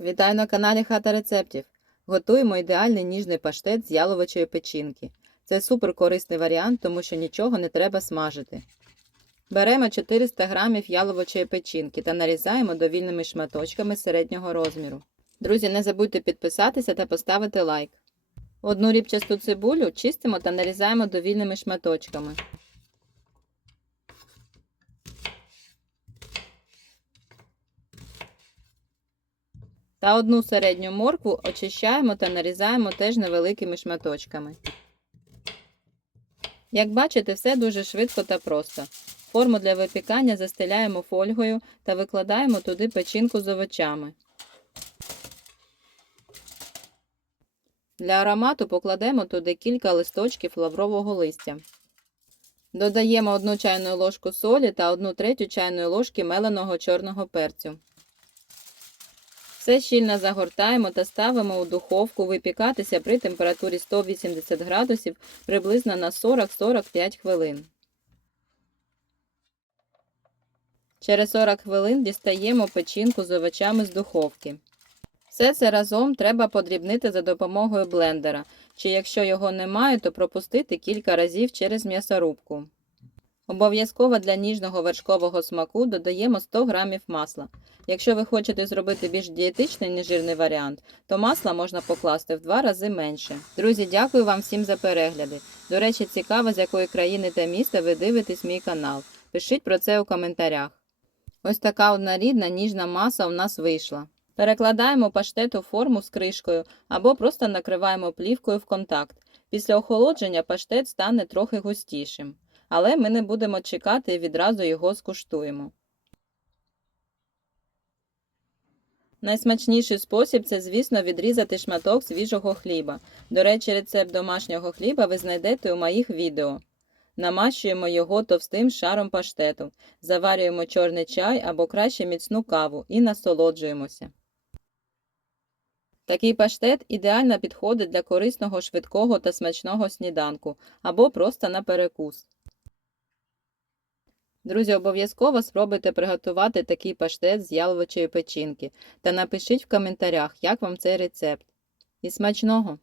Вітаю на каналі Хата рецептів. Готуємо ідеальний ніжний паштет з яловичої печінки. Це супер корисний варіант, тому що нічого не треба смажити. Беремо 400 г яловичої печінки та нарізаємо довільними шматочками середнього розміру. Друзі, не забудьте підписатися та поставити лайк. Одну рібчасту цибулю чистимо та нарізаємо довільними шматочками. Та одну середню моркву очищаємо та нарізаємо теж невеликими шматочками. Як бачите, все дуже швидко та просто. Форму для випікання застеляємо фольгою та викладаємо туди печінку з овочами. Для аромату покладемо туди кілька листочків лаврового листя. Додаємо 1 чайну ложку солі та 1 третю чайної ложки меленого чорного перцю. Все щільно загортаємо та ставимо у духовку випікатися при температурі 180 градусів приблизно на 40-45 хвилин. Через 40 хвилин дістаємо печінку з овочами з духовки. Все це разом треба подрібнити за допомогою блендера, чи якщо його немає, то пропустити кілька разів через м'ясорубку. Обов'язково для ніжного вершкового смаку додаємо 100 г масла. Якщо ви хочете зробити більш дієтичний нежирний варіант, то масла можна покласти в два рази менше. Друзі, дякую вам всім за перегляди. До речі, цікаво, з якої країни та міста ви дивитесь мій канал. Пишіть про це у коментарях. Ось така однорідна ніжна маса у нас вийшла. Перекладаємо паштет у форму з кришкою або просто накриваємо плівкою в контакт. Після охолодження паштет стане трохи густішим. Але ми не будемо чекати і відразу його скуштуємо. Найсмачніший спосіб це, звісно, відрізати шматок свіжого хліба. До речі, рецепт домашнього хліба ви знайдете у моїх відео. Намащуємо його товстим шаром паштету, заварюємо чорний чай або краще міцну каву і насолоджуємося. Такий паштет ідеально підходить для корисного, швидкого та смачного сніданку або просто на перекус. Друзі, обов'язково спробуйте приготувати такий паштет з яловичої печінки та напишіть в коментарях, як вам цей рецепт. І смачного!